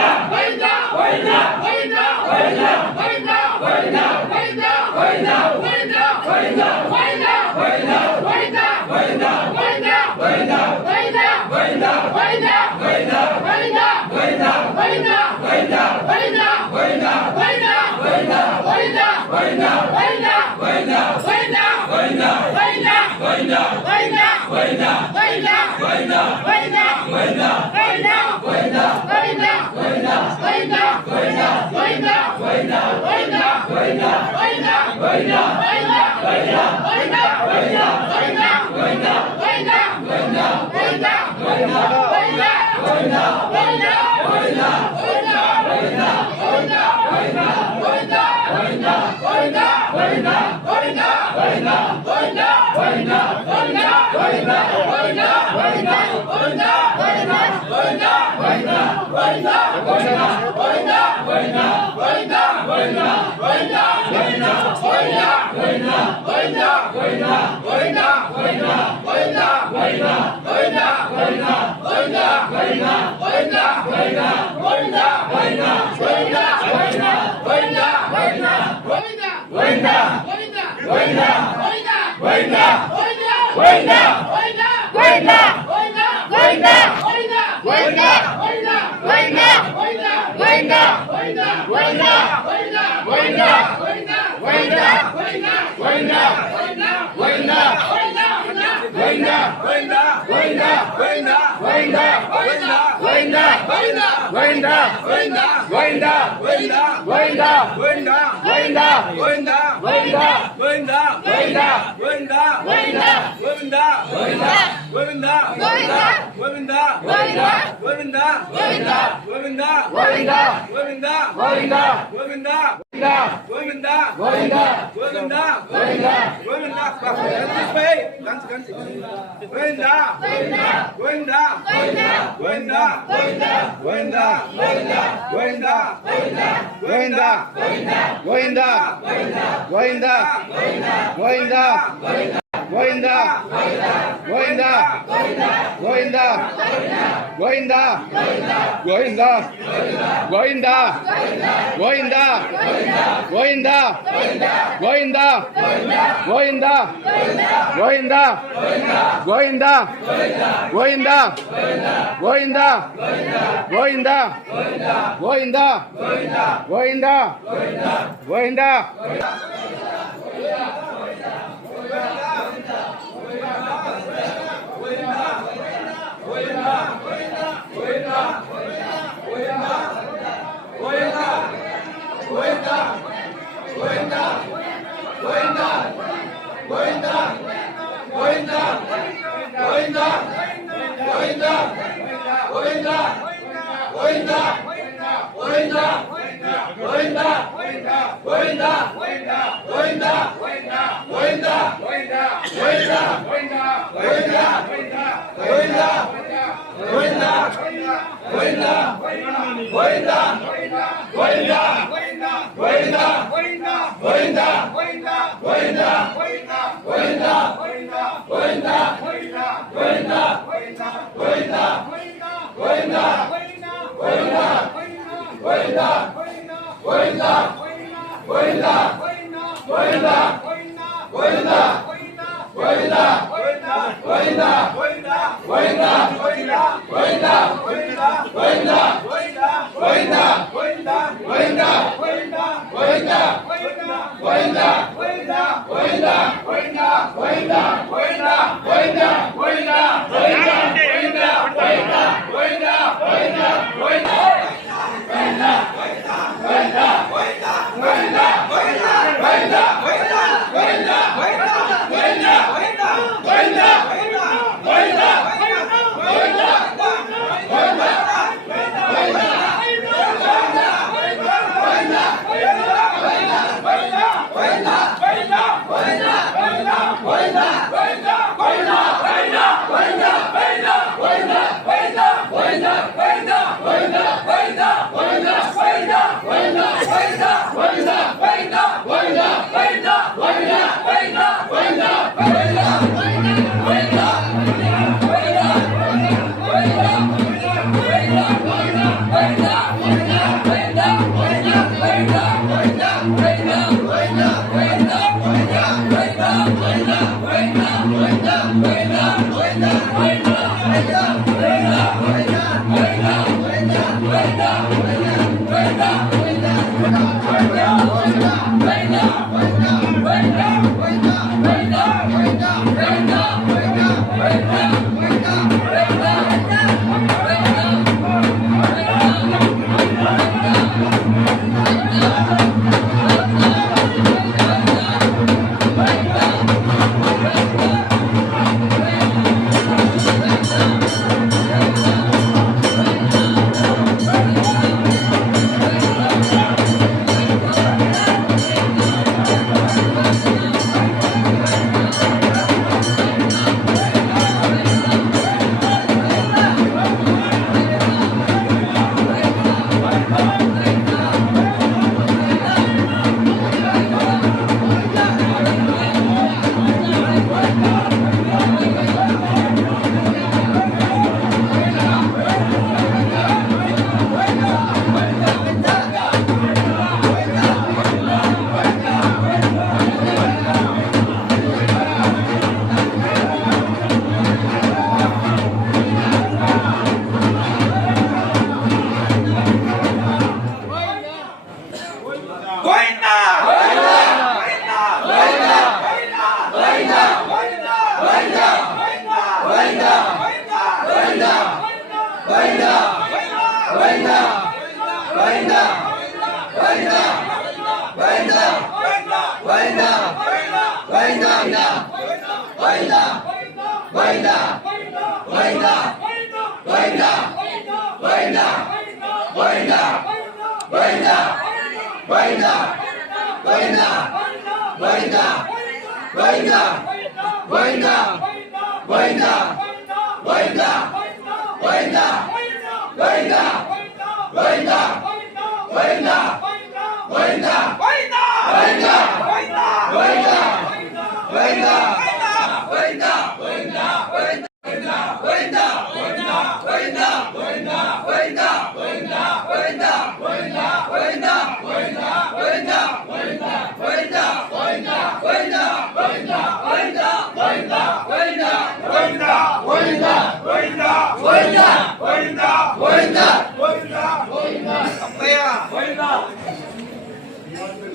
Wait up!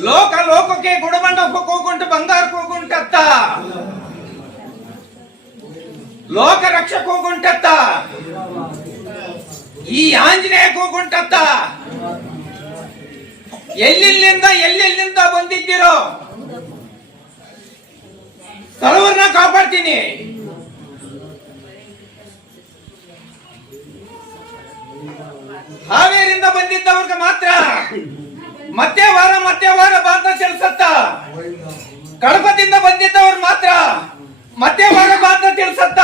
ಲೋಕ ಲೋಕಕ್ಕೆ ಗುಡಮಂಡಪಕ್ಕೆ ಹೋಗುಂಟು ಬಂಗಾರಕ್ಕೆ ಹೋಗುಂಟತ್ತ ಲೋಕ ರಕ್ಷಕ್ಕೆ ಹೋಗುಂಟತ್ತ ಈ ಆಂಜನೇಯಕ್ಕೆ ಹೋಗುಂಟತ್ತ ಎಲ್ಲೆಲ್ಲಿಂದ ಬಂದಿದ್ದೀರೋ ಸರ್ವರನ್ನ ಕಾಪಾಡ್ತೀನಿ. ಹಾವೇರಿಂದ ಬಂದಿದ್ದವ್ರಿಗೆ ಮಾತ್ರ ಮತ್ತೆ ವಾರ ಬಾಂಧ ತಿಳಿಸತ್ತ. ಕಡಪದಿಂದ ಬಂದಿದ್ದವ್ರು ಮಾತ್ರ ಮತ್ತೆ ವಾರ ಬಾಂಧ ತಿಳಿಸತ್ತ.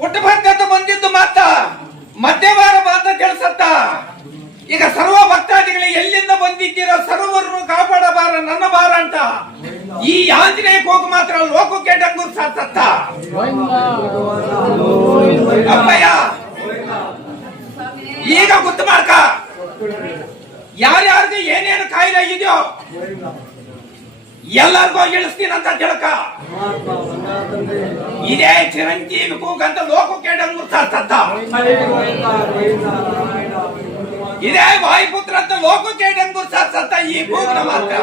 ಪುಟ್ಟಭದ್ರತ ಬಂದಿದ್ದು ಮಾತ್ರ ಮತ್ತೆ ವಾರ ಬಾಂಧ ತಿಳಿಸತ್ತ. ಈಗ ಸರ್ವ ಭಕ್ತಾದಿಗಳಿಗೆ ಎಲ್ಲಿಂದ ಬಂದಿದ್ದೀರೋ ಸರ್ವರನ್ನು ಕಾಪಾಡಬಾರ ನನ್ನ ಬಾರ ಅಂತ ಈ ಆಂಜನೇಯಕ್ಕೆ ಹೋಗಿ ಮಾತ್ರ ಲೋಕಕ್ಕೆ ಡಂಗೂರ್ ಸಾಸತ್ತ. ಅಪ್ಪಯ್ಯ ಈಗ ಗೊತ್ತು ಮಾಡ್ಕ, ಯಾರ್ಯಾರಿಗೆ ಏನೇನು ಕಾಯಿಲೆ ಇದೆಯೋ ಎಲ್ಲರಿಗೂ ಇಳಿಸ್ತೀನಂತ ತಿಳ್ಕ. ಇದೇ ಚಿರಂಜೀವಿ ಕೂಗಂತ ಲೋಕಕ್ಕೆ ಡಂಗೂರ್ ಸಾಸತ್ತ. ಇದೇ ವಾಯುಪುತ್ರ ಅಂತ ಲೋಕಕ್ಕೆ ಡಂಗೂರ್ ಸಾಸತ್ತ. ಈ ಕೂಗನ ಮಾತ್ರ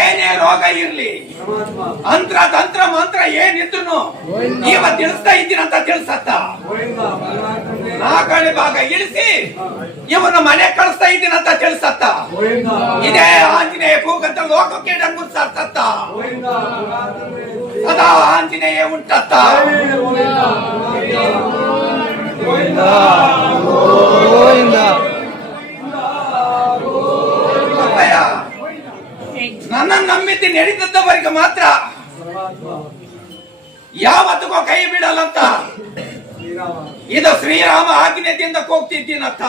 ಏನೇ ರೋಗ ಇರ್ಲಿ, ಅಂತ್ರ ತಂತ್ರ ಮಂತ್ರ ಏನಿದ್ರು ನೀವ ತಿಳಿಸ್ತಾ ಇದ್ದೀನಂತ ತಿಳಿಸತ್ತ. ನಾಲ್ಕನೇ ಭಾಗ ಇಳಿಸಿ ಇವನ್ನ ಮನೆ ಕಳಿಸ್ತಾ ಇದ್ದೀನಂತ ತಿಳಿಸತ್ತ. ಇದೇ ಆಂಜನೇಯ ಕೂಗಂತ ಲೋಕಕ್ಕೆ ಡಂಗೂರ್ ಸಾಸತ್ತ. ಸದಾ ಆಂಜನೇಯ ಉಂಟತ್ತ. ನನ್ನ ನಂಬಿದ್ದು ನಡೆದವರಿಗೆ ಮಾತ್ರ ಯಾವತ್ತಿಗೂ ಕೈ ಬಿಡಲ್ಲಂತ. ಇದು ಶ್ರೀರಾಮ ಆಜ್ಞೆಯಿಂದ ಹೋಗ್ತಿದ್ದೀನಂತ.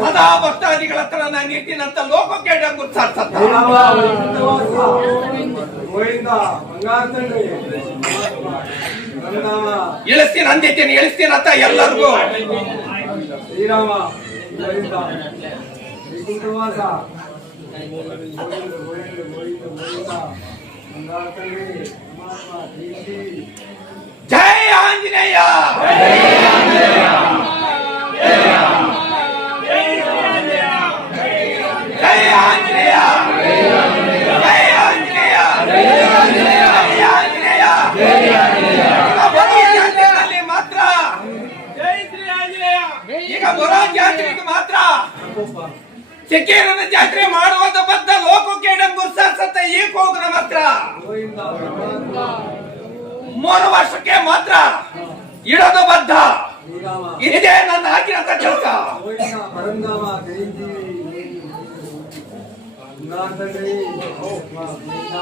ಸದಾ ಭಕ್ತಾದಿಗಳ ಹತ್ರ ನಾನು ಇರ್ತೀನಂತ ಲೋಕಕ್ಕೆ ಡಂಗೂರ್ ಸಾರ್ಸತ್ತ. ಇಳಿಸ್ತೀನಿ ಅಂದಿದ್ದೀನಿ, ಇಳಿಸ್ತೀನಂತ ಎಲ್ಲರಿಗೂ ಶ್ರೀರಾಮ ಗೋವಿಂದ ಶ್ರೀಕುಂಠವಾಸ ಗೋವಿಂದ ಮಂದಾರತಂಗಿ ಪರಮಾತ್ಮ ಜಯಂತಿ ಜೈ ಆಂಜನೇಯ ಜೈ ಆಂಜನೇಯ ಜೈ ಆಂಜನೇಯ ಜೈ ಆಂಜನೇಯ ಬರೋ ಜಾತ್ರೆಯಲ್ಲಿ ಮಾತ್ರ ಜೈ ಶ್ರೀ ಆಂಜನೇಯ ಈಗ ಬರೋ ಜಾತ್ರೆಗೆ ಮಾತ್ರ ಚಿಕ್ಕೇರನ ಜಾತ್ರೆ ಮಾಡುವಂತ ಬದ್ಧ ಲೋಕಕ್ಕೆ ಗುರ್ಸತ್ತ ಈ ಕೋಗನ ಮಾತ್ರ ಗೋವಿಂದ ಪರಮಾತ್ಮ 3 ವರ್ಷಕ್ಕೆ ಮಾತ್ರ ಇಡೋದು ಬದ್ಧ ಶ್ರೀರಾಮ ಇದೇ ನನ್ನ ಹಾಕಿರಂತ ಕೆಲಸ ಗೋವಿಂದ ಪರಂಧಾಮ ಜಯಂತಿ ಮಂದಾರತಂಗಿ ಗೋವಿಂದ